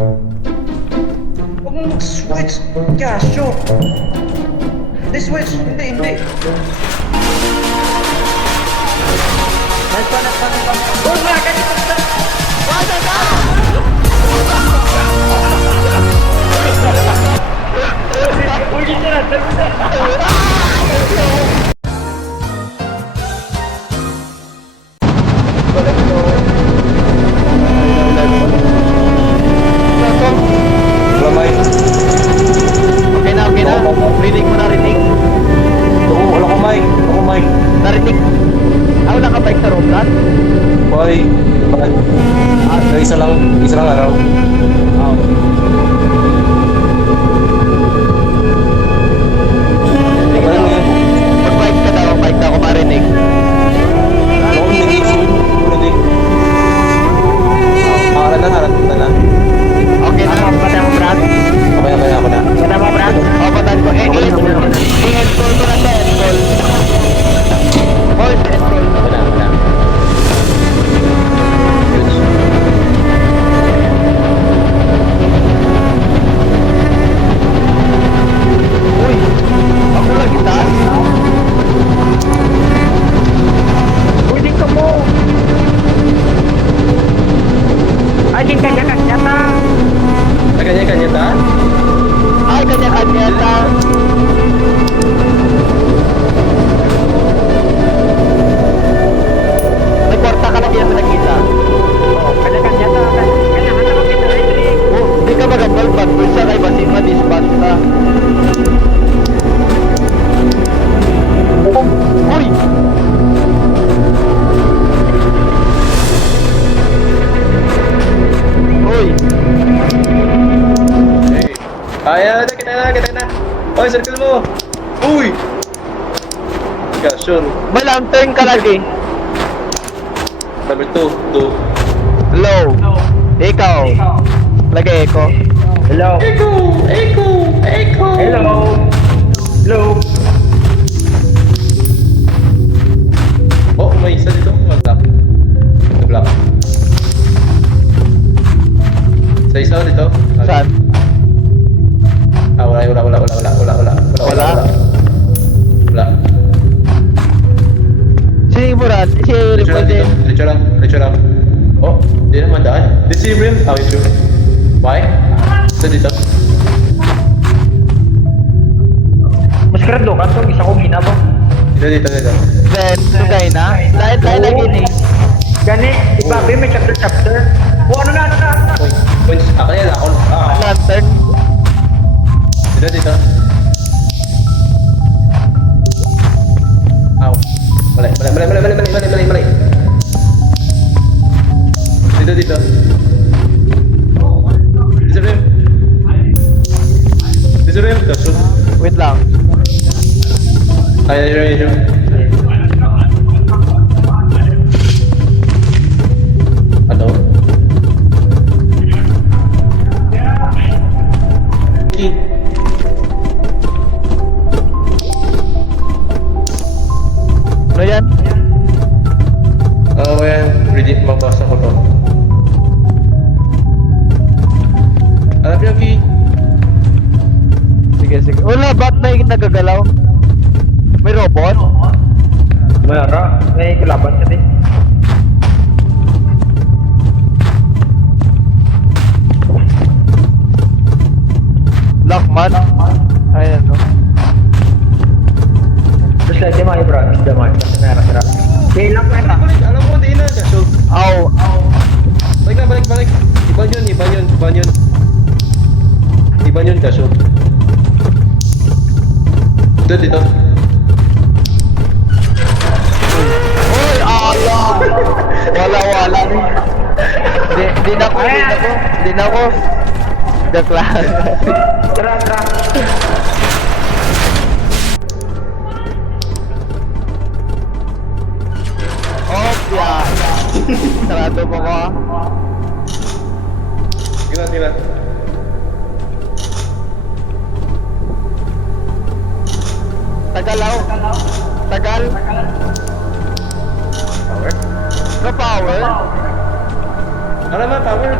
Huwag mong mag-switch. Gasyo. Hindi switch. Hindi. Nice one. Oh, mga ganito. Uy, Okay na. Rinig mo narinig. Wala ko mic. Narinig. Ako nakabike sa Roblan. Boy, isa lang araw. Mag-bike ka daw, bike na ako marinig. Ano kung hindi? Harap na. Okay na. Patay mo, Brad. Okay ako na. Patay mo, Brad. Patay ko. I-end-call ko na siya, end-call. Voice end-call. Okay na. Uy, ako lang kita. Uy, di ka mo. Ay, di kanya-kanya na. Kanya-kanya ta? Ay, kanya-kanya ta. May kwarta ka na diyan sa nakita. Oo, kanya-kanya na. Kanya-kanya na kita rin. Oh, di ka magandal pag bulsa kay basin madispas na. Uy! Uy! Ayan, kita na. Oy, circle mo. Uy! Sure. May lantern ka lagi. Number 2. Low. Ikaw. Lagay ko. Hello. Echo. Hello. Oh, may isa dito. Mag-block. Sa isa dito. Saan? Wala. Si Murat, si Ripple din. Diretso lang. Oh, di naman daan. Di si Rim. Wait, sure. Why? Isa dito. Mas karado ka to. Isa ko ginabo. Dito. Then, sugay na. Lahat lagi ni. Gani, si Bobby may chapter. O, ano na. Points. Ako yan. Lantern. Dito. Aw. Mali. Dito. This Rim. Kaso. Wait lang. Ayan. Ano? Ano yan? Ayan. Ready. Mabasa ko to. Hanap yung key. Sige. Wala, ba't may nagagalaw? May robot? Mayara. May kalaban ka din. Lockman? Ayan, no? Terus lagi mga bro. Sudah mga. Mayara. Kaya lang mayara. Alam mo, di na. Kaso. Aw. Balik. Iban yun kaso. Dito. Uy, ala! Wala. Di na ko. Gakla. Tara. Opya. Sarado mo ko. Tira. Tagalaw. Tagal. Power? Ano power? Ano naman, power?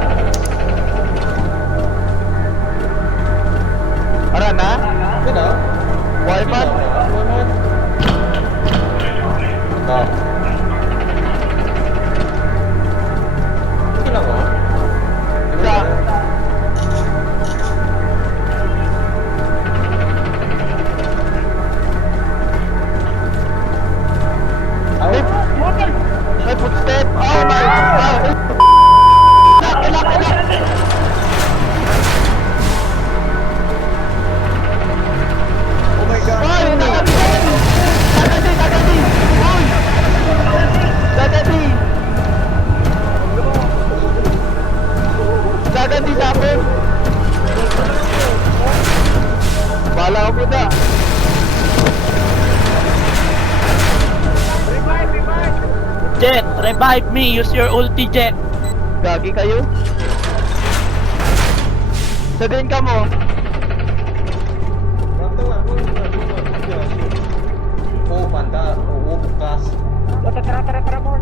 Jet, revive me. Use your ulti, Jet. Gagi kayo. Sabihin ka mo. Oo, banda. Oo, bukas. Tara mo.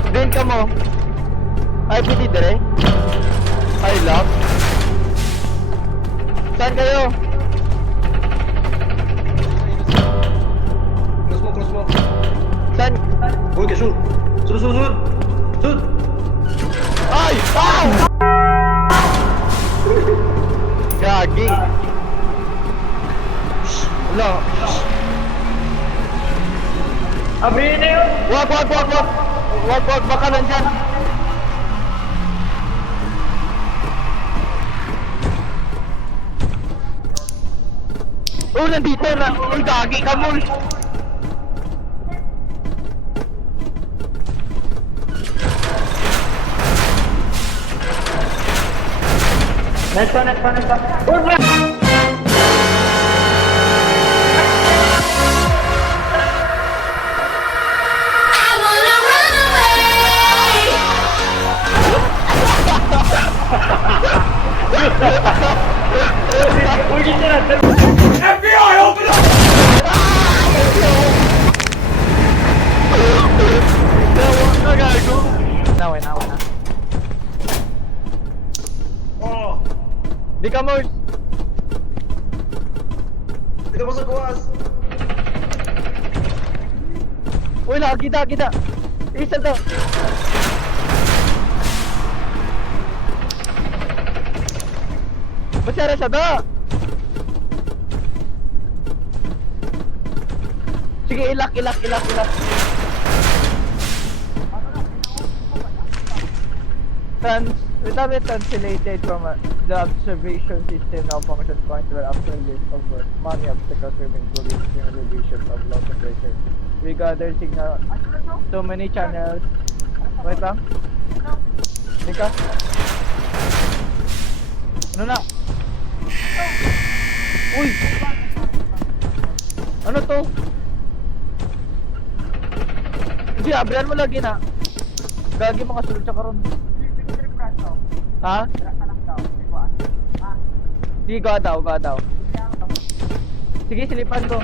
Sabihin ka mo. Ay, piti dire. Ay, love. Saan kayo? Cross mo. Saan? Uy, kasun. Sunod. Ay! Ow! Gagi. Wala. Abrihin na yun. Wag. Baka nandyan. Oh, nandito na. Uy, gagi ka mo. Next one. Urban! I wanna run away. Uy, dito na. Nawa ka, gago. Nawa na. Di ka mo. Dito mo sa kuwas. Uy, kita. Isa to. Masyara siya to. Sige, ilak. Translated from the observation system now function point where after years of work, many obstacles remain including simulations of low temperature. We gather signal so many channels. Wait lang. Ika. Ano na? Uy! Ano to? Hindi, abrihan mo lagi na. Gagi mga sulod siya karon. Ha? Sige, go daw. Sige, silipan ko.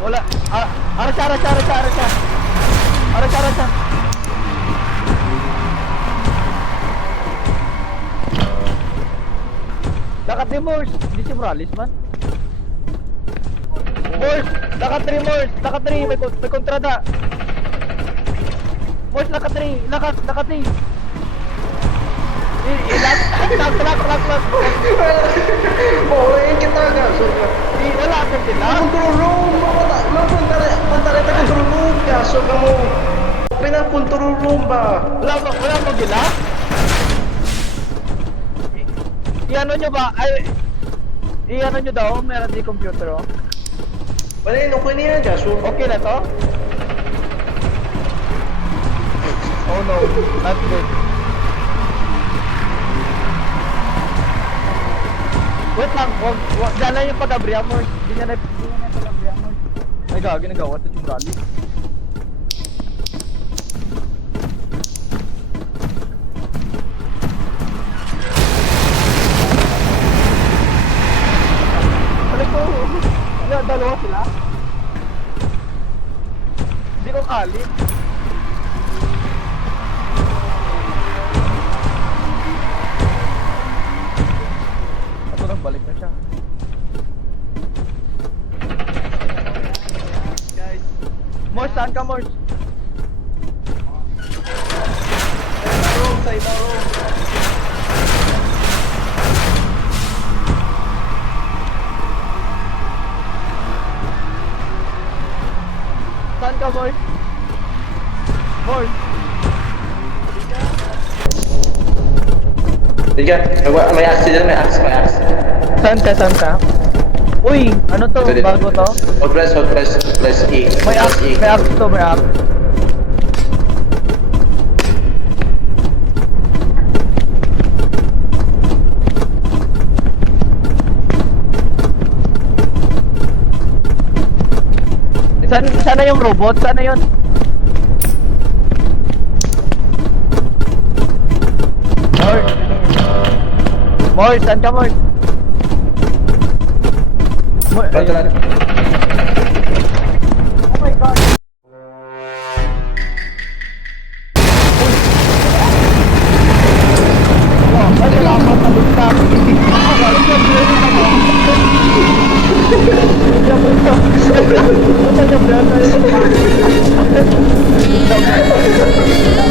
Wala. Ara siya. Dakat ni Morse. Di si Morales man. Morse! Dakat 3. May kontrada. Morse, dakat 3. Ilak. Boy, kita gaso. Wala ka sila. Control room. Punta rin sa control room. Gaso ka mo. Control room ba? Wala mo gila? I-ano nyo ba? I-ano nyo daw? Meron di computer oh. Wala yun, okay na yan, gaso. Okay na to? Oh no, not good. Wait lang, wag dala yung pag-abriya mo. Hindi niya na pag-abriya mo. Ay gagi, nagawa ito yung rally. Ano ko? Dalawa sila? Hindi ko kalit. Ito nagbalik na siya. Guys, Morse, saan ka Morse? sa iba room. Saan ka Morse? Morse? Sige, may axe dyan, may axe. Saan ka? Uy, ano to? Ito dito. Bago to? Hold press E. May Press axe, E. may axe to, may axe. Sana yung robot? Sana yun? Mort, saan ka, Mort? Patalan. Oh my god. Ay,